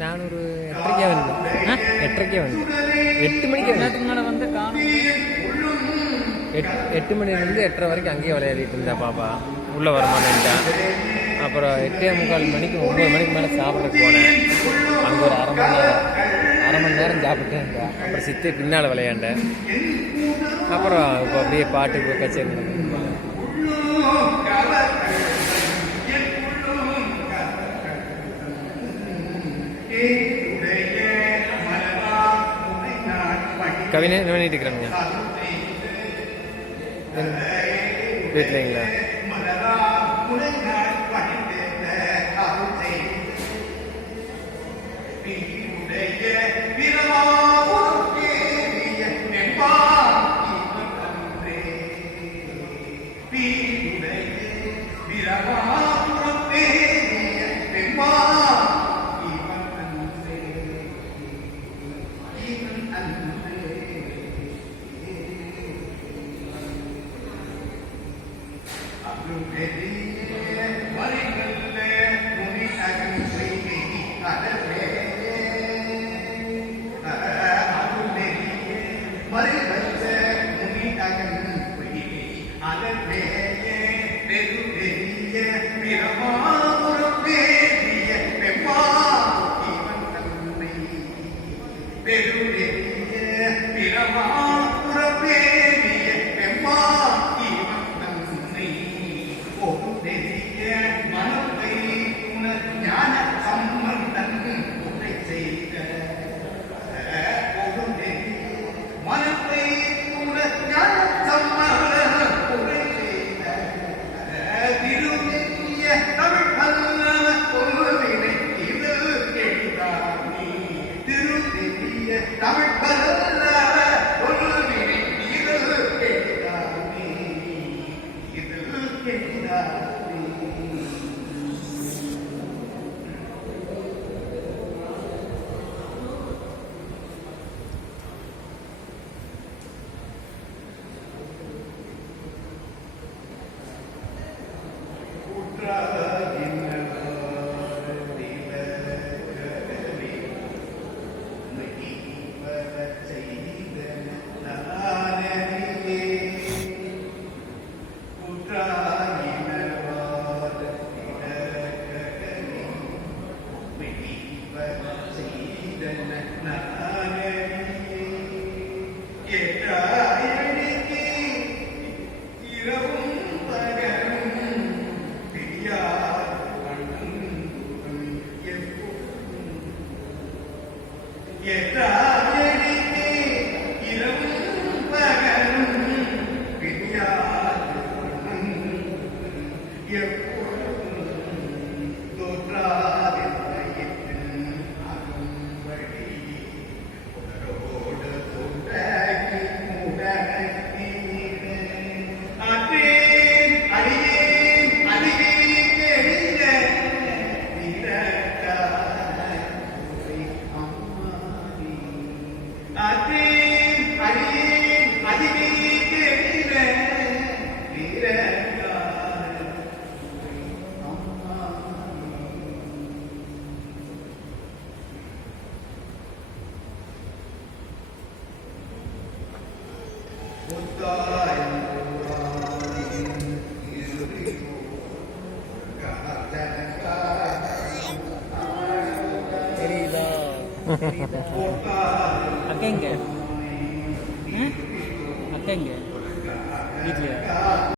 நானூறு எட்டரைக்கே வந்தேன். எட்டரைக்கே வந்தேன். 8 மணிக்கு வந்து எட்டு மணிலேருந்து 8:30 வரைக்கும் அங்கேயே விளையாடிட்டு இருந்தேன். பாப்பா உள்ளே வரமாட்டேன்ட்டேன். அப்புறம் 8:45 மணிக்கு 9 மணிக்கு மேலே சாப்பிட்றதுக்கு போனேன். அங்கே ஒரு அரை மணி நேரம் சாப்பிட்டு இருந்தேன். அப்புறம் சித்தி பின்னால் விளையாண்டேன். அப்புறம் இப்போ அப்படியே பாட்டுக்கு கச்சேரி கவினை பண்ணிட்டு இருக்கிறானுங்க வீட்டிலைங்களா? அக்கா எங்க வீட்லயா?